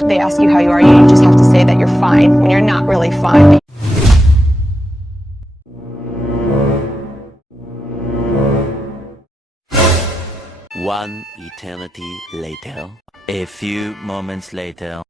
They ask you how you are, you just have to say that you're fine when you're not really fine. One eternity later. A few moments later.